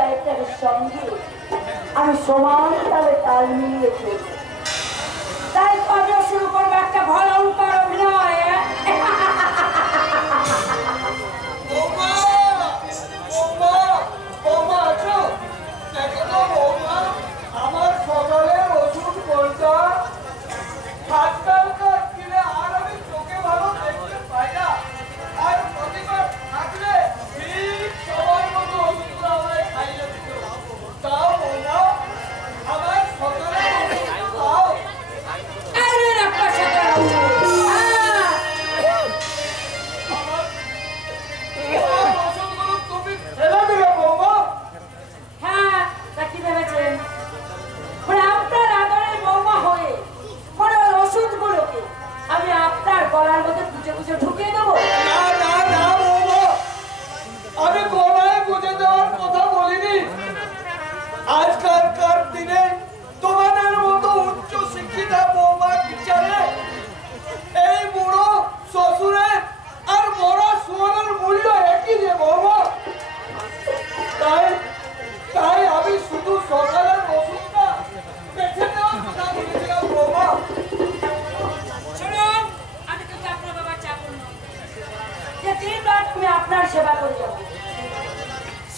গায়কের সঙ্গে আমি সমান তালে তাল মিলিয়ে চলছি। তাই আজও শুরু করবো একটা ভয়ঙ্কর অভিনয়। আমার সকালের ওষুধ কোনটা? আজকালকার দিনে আর আমি চোখে ভালো দেখতে পাই না, আর প্রতিবার থাকলে ঠিক সবার মতো ওষুধগুলো আমায় খাইয়ে দিত। তাও বলনা আমার সকালের ওষুধ দাও। ওষুধগুলো তুমি ফেলে দেবে বৌমা? হ্যাঁ, তা কি ভেবেছেন? আপনার আদরের বৌমা হয়ে ওষুধগুলোকে আমি আপনার গলার মধ্যে গুজে গুজে ঢুকিয়ে দেবো? না না না বৌমা, আমি গলায় গুজে দেওয়ার কথা বলিনি। আজকালকার দিনে তোমাদের মতো উচ্চ শিক্ষিতা বৌমার বিচারে এই বুড়ো শ্বশুরের আর বড় সোনার মূল্য একই যে বৌমা। তাই আমি শুধু সকালের ওষুধটা বেছে নেওয়ার কথা বলেছিলাম বৌমা। শুনুন, আমি কিন্তু আপনার বাবার চাকর নই যে 3 রাত আমি আপনার সেবা করে যাবো।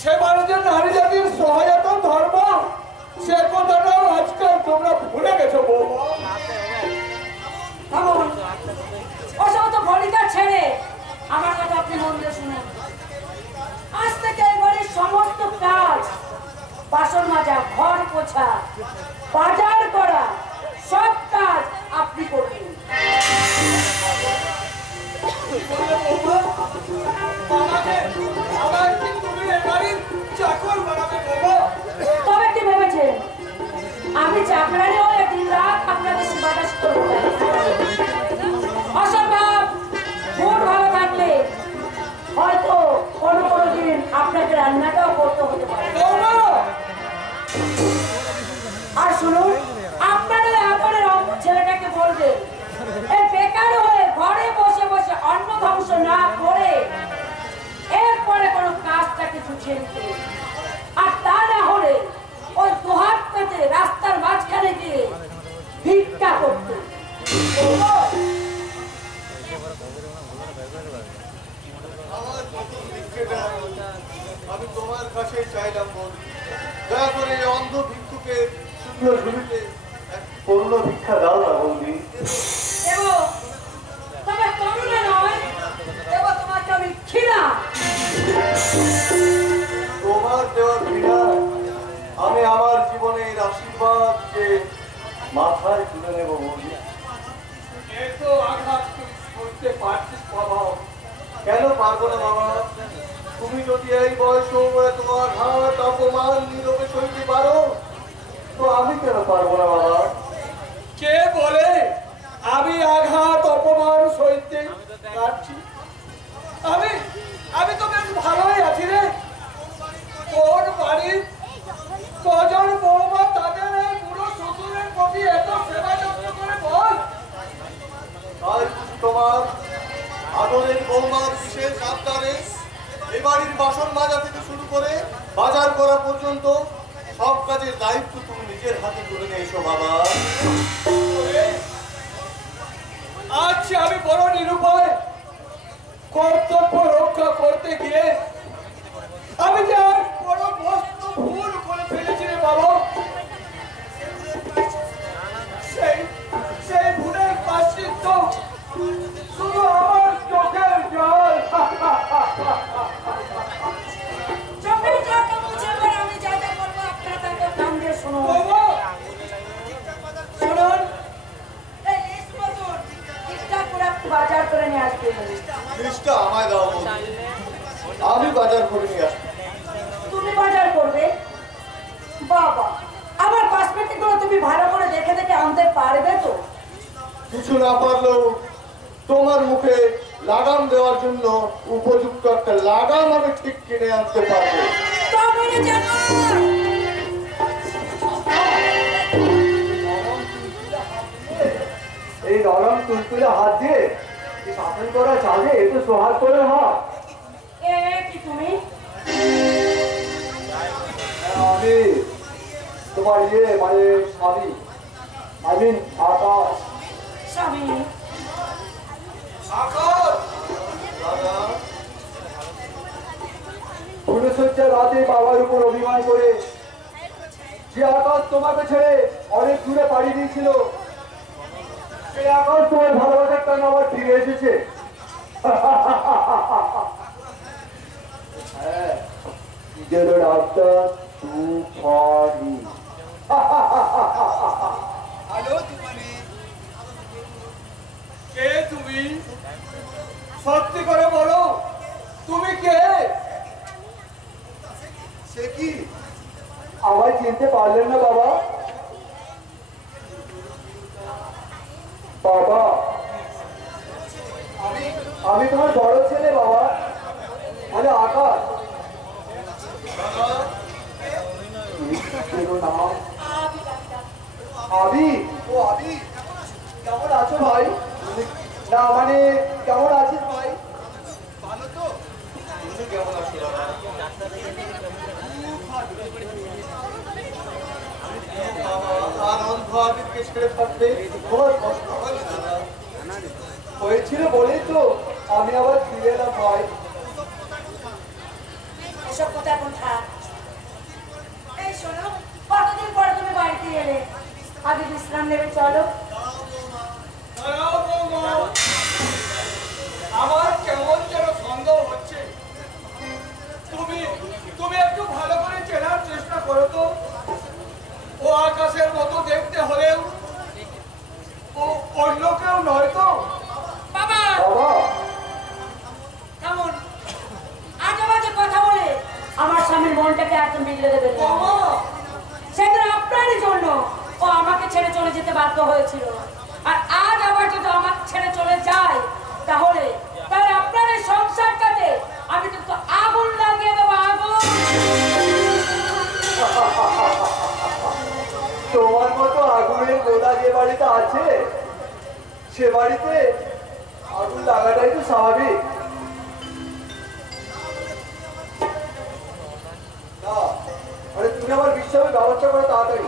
সেবার যে নারী জাতির সহায়তা ধর্ম, সে কথাটাও আজকাল তোমরা ভুলে গেছো বৌমা। থামুন, ওসব তো ভলিকা ছেড়ে আমার কথা আপনি মন দিয়ে শুনুন। আজ থেকে এই বাড়ির সমস্ত কাজ, বাসন মাজা, ঘর পোছা, বাজার করা, সব কাজ আপনি করবেন। তবে কি ভেবেছেন আমি চাকরানি হয়ে 3 রাত আপনাদের সেবাদাস করবো? অসম্ভব। মন ভালো থাকলে হয়তো কোনো দিন আপনাকে রান্নাটাও করতে হতে পারে। আর শুনুন, আপনারা আপনাদের ছেলেটাকে বলবেন এই বেকার হয়ে ঘরে বসে বসে অন্ন ধ্বংস না করে এরপরে কোনো কাজটাকে গুছিয়ে নিতে, আর তা না হলে ওই দুহাত পেতে রাস্তার মাঝখানে গিয়ে ভিক্ষা করতে। আমি তোমার কাছে চাইলাম বন্ধু, দয়া করে এই অন্ধ ভিক্ষুকে সুন্দর ঝুলিতে পূর্ণ ভিক্ষা দাও না বন্ধু। তবে করুণা নয়, তোমাকে আমি ঘৃণা। তোমার দেওয়া ঘৃণা আমি আমার জীবনের আশীর্বাদকে মাথায় তুলে নেব বন্ধু। এত আঘাত তুই করতে পারছিস বাবা? কেন পারবো না বাবা? তুমি যদি এই বয়সে তোমার আঘাত অপমান নীরবে সইতে পারো, তো আমি কেন পারবো না বাবা? কে বলে আমি আঘাত অপমান সইতে পারছি? আমি তো বেশ ভালোই আছি রে। কোন বাড়ির কজন বৌমা তাদের এই বুড়ো শ্বশুরের প্রতি এত সেবা যত্ন করে বল? তাই তোমার আদরের বৌমার বিশেষ আবদারে এ বাড়ির বাসন মাজা থেকে শুরু করে বাজার করা পর্যন্ত সব কাজের দায়িত্ব তুমি নিজের হাতে তুলে নিয়েছো বাবা। আচ্ছা, আমি বড় নিরুপায়। কর্তব্য রক্ষা করতে গিয়ে আমি যে আর বড় মস্ত ভুল করে ফেলেছি রে বাবা। সেই ভুলের প্রায়শ্চিত্ত শুধু আমার চোখের জল। চোখের জলটা মুছে পড়ে আমি যা যা বলবো আপনারা তাকে কান দিয়ে শুনুন। শুনুন, এই লিস্ট মতন ঠিকঠাক করে আপনি বাজার করে নিয়ে আসবেন। লিস্টটা আমায় দাও বন্ধু, আমি বাজার করে নিয়ে আসবো। তুমি বাজার করবে? বাবা, আমার কসমেটিক গুলো তুমি ভালো করে দেখে দেখে আনতে পারবে তো? কিছু না পারলেও তোমার মুখে লাগাম দেওয়ার জন্য উপযুক্ত একটা লাগাম আমি ঠিক কিনে আনতে পারবো। তবে জানো এই নরম তুলতুলে হাত দিয়ে শাসন করা চাঁদে এ তো সোহাগ করে হাত। এ কি তুমি? স্বামী, তোমার মানে স্বামী, আকাশ। স্বামী, আকাশ, দাদা ফুলশয্যার রাতে বাবার উপর অভিমান করে যে আকাশ তোমাকে ছেড়ে অনেক দূরে পাড়ি দিয়েছিল, সেই আকাশ তোমার ভালোবাসার টানে আবার ফিরে এসেছে। হ্যাঁ, নিজের রাস্তা তুফানি। হ্যালো তুমানি, কে তুমি? সত্যি করে বলো, তুমি কে? সে কি? আমায় চিনতে পারলেন না বাবা? বাবা, আমি তোমার বড় ছেলে বাবা, মানে আকাশ। নাম আবি। ও আবি, কেমন আছো ভাই? না মানে কেমন আছিস ভাই? ভালো তো? তুমি কেমন আছো দাদা? আর অন্ধ আবিরকে ছেড়ে থাকতে তোমার কষ্ট হয় না দাদা? হয়েছিল বলেই তো আমি আবার ফিরে এলাম ভাই। এসব কথা এখন থাক। এই শোনো, কতদিন পরে তুমি বাড়িতে এলে, আগে বিশ্রাম নেবে, চলো। দাঁড়াও বৌমা, আমার কেমন যেন সন্দেহ হচ্ছে। তুমি তুমি একটু ভালো করে চেনার চেষ্টা করো তো। ও আকাশের মতো দেখতে হলেও ও অন্য কেউ নয় তো? বাবা, বাবা, কেমন আজে বাজে কথা বলে আমার স্বামীর মনটাকে একদম বিগড়ে দেবেন না। বাবা, সেদিন আপনারই জন্য ও আমাকে ছেড়ে চলে যেতে বাধ্য হয়েছিল, আর আজ আবার যদি আমাকে ছেড়ে চলে যায়, তাহলে তাহলে আপনার এই সংসারটাতে আমি কিন্তু আগুন লাগিয়ে দেবো, আগুন। তোমার মতো আগুনের গোলা যে বাড়িতে আছে, সে বাড়িতে আগুন লাগাটাই তো স্বাভাবিক। না, আরে তুমি আমার বিশ্রামের ব্যবস্থা করো তাড়াতাড়ি।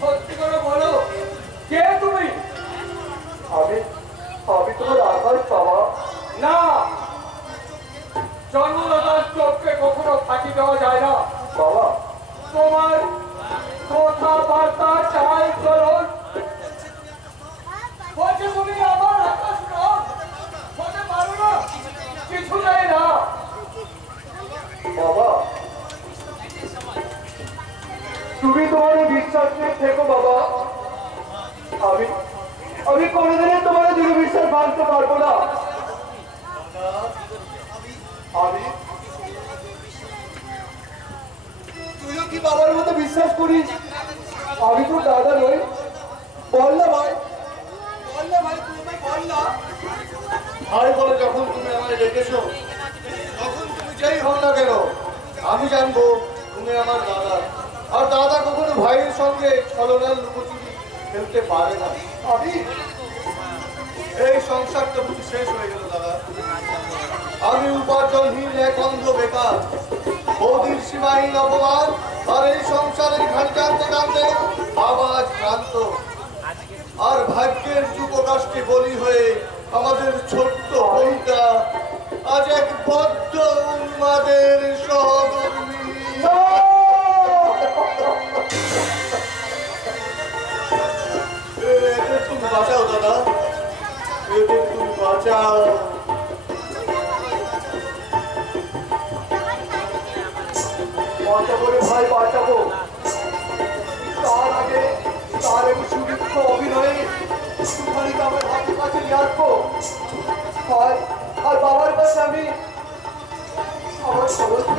সত্যি করে বলো, কে তুমি? আমি আমি তোমার আকাশ বাবা। না, জন্মদাতার চোখকে কখনো ফাঁকি দেওয়া যায় না। বাবা, তোমার কথাবার্তা চাই চলুন। বলছে তুমি আমার আকাশ নও, হতে পারো না, কিছু নেই না। বাবা, তুমি তোমার এই বিশ্বাস নিয়ে থেকো বাবা। আমি আমি কোনোদিনই তোমার দৃঢ় বিশ্বাস ভাঙতে পারবো না। আমি তুইও কি বাবার মতো বিশ্বাস করিস? আমি তো দাদা নই। বল না ভাই, বল না ভাই, তুই আমায় বল না। ভাই বলে যখন তুমি আমায় ডেকেছো, তখন তুমি যেই হও না কেন, আমি জানবো তুমি আমার দাদা। আর দাদা কখনো ভাইয়ের সঙ্গে ছলনার লুকোচুরি খেলতে পারে না। আমি এই সংসারটা বুঝি শেষ হয়ে গেল দাদা। আমি উপার্জনহীন এক অন্ধ বেকার, বৌদির সীমাহীন অপমান, আর এই সংসারের ঘানি টানতে টানতে বাবা আজ ক্লান্ত। আর ভাগ্যের যুবরাষ্ট্রে বলি হয়ে আমাদের ছোট্ট বোনটা আজ এক বদ্ধ উন্মাদের সহকর্মী। এদের তুমি বাঁচাও দাদা, এদের তুমি বাঁচাও। বাঁচাবো রে ভাই, বাঁচাবো। তার আগে তার এক সুদীর্ঘ অভিনয়ে একটুখানিকে আমার হাতের কাছে নিয়ে আসবো। আর বাবার কাছে আমি আমার সমস্ত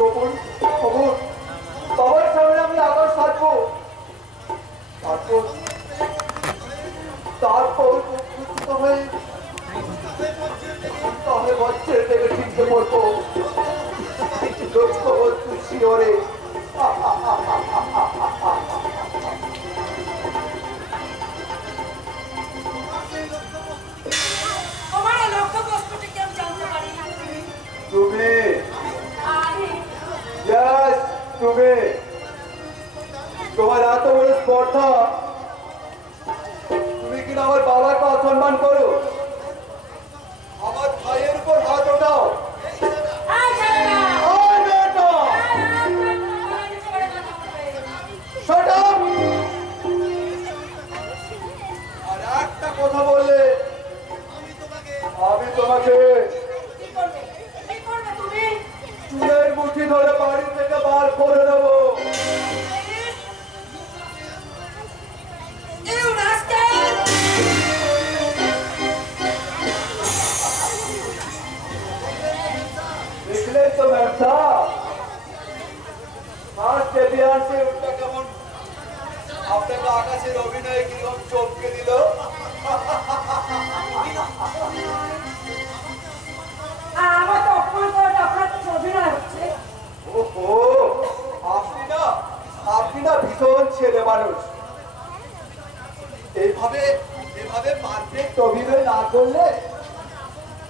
গোপন খবর বাবার সামনে আমি আবার থাকবো। তারপর উপস্থিত হয়ে তাহলে বচ্চের থেকে চিনতে পড়বো লক্ষ্যবস্তু শিওরে। তোমার এই লক্ষ্য বস্তুটি কেউ জানতে পারি না। তুমি কোনোদিন আমার বাবাকে অসম্মান করো, আমার ভাইয়ের উপর হাত ওঠাও। এই ছেলেটা! ওই মেয়েটা! Shut up! আর একটা কথা বললে আমি তোমাকে কি করবে? কি করবে তুমি? চুলের মুঠি ধরে বাড়ি থেকে বার করে দেবো। You rascal! দেখলেন তো ম্যাম সাহেব, ফার্স্ট অ্যাপিয়ারেন্সে ওটা কেমন আপনাকে আকাশের অভিনয় কিরকম চমকে দিল। আমার তো অপমান করে আপনার তো অভিনয় হচ্ছে। ওহো, আপনি না ভীষণ ছেলে মানুষ। এইভাবে পারফেক্ট অভিনয় না করলে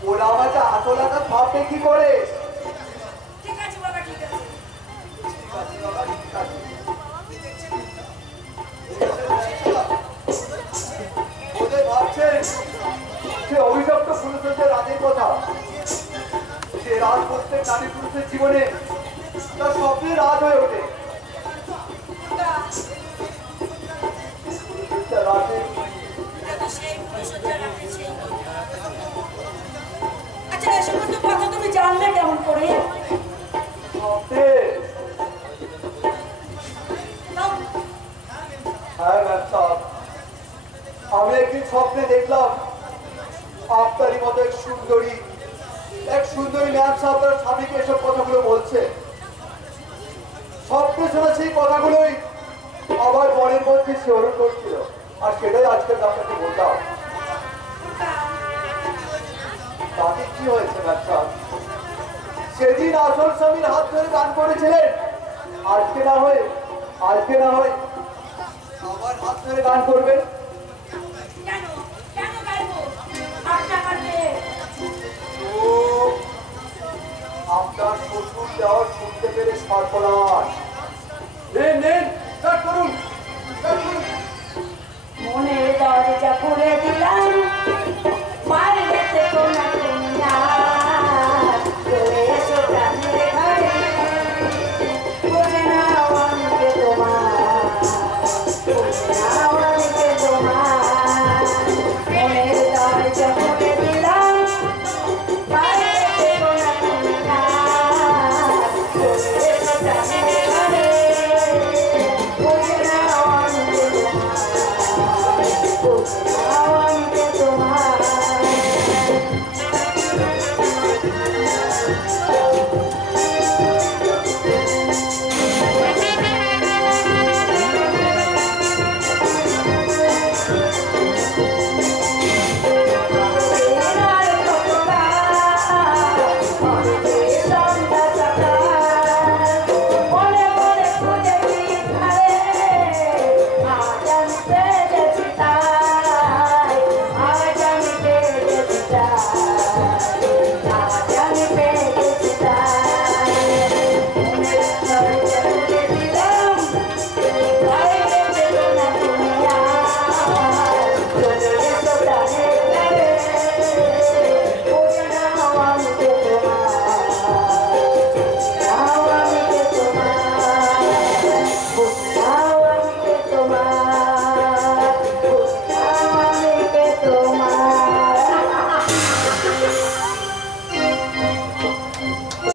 ওরা আমাকে আসল আঘাত ভাববে কি করে? ঠিক আছে বাবা, ঠিক আছে। ওদের ভাবছেন সে অভিশপ্ত পুরুষদের রাতের কথা, সে রাত প্রত্যেক নারী পুরুষের জীবনে তার স্বপ্নের রাত হয়ে ওঠে। পুরুষের রাতে এটা তো সেই পুরুষত্বের রাতে সেই কথা। আচ্ছা, এই সমস্ত কথা তুমি জানলে কেমন করে? স্বপ্নে, তাও হ্যাঁ ম্যাম সাহেব, আমি একদিন স্বপ্নে দেখলাম আপনারই মতো এক সুন্দরী ম্যাম সাহেব তার স্বামীকে এসব কথাগুলো বলছে। স্বপ্নে শোনা সেই কথাগুলোই আমার মনের মধ্যে শিহরণ করছিল, আর সেটাই আজকে আপনাকে বললাম। তাতে কি হয়েছে ম্যাম সাহেব? সেদিন আসল স্বামীর হাত ধরে গান করেছিলেন, আজকে না হয় আমার হাত ধরে গান করবেন। কেন কেন গাইবো? আপনি আমার মেয়ে। ও, আপনার শ্বশুর দেওয়ার শুনতে পেরে সর্বনাশ। নেন স্টার্ট করুন। মনের দরজা খুলে দিলাম,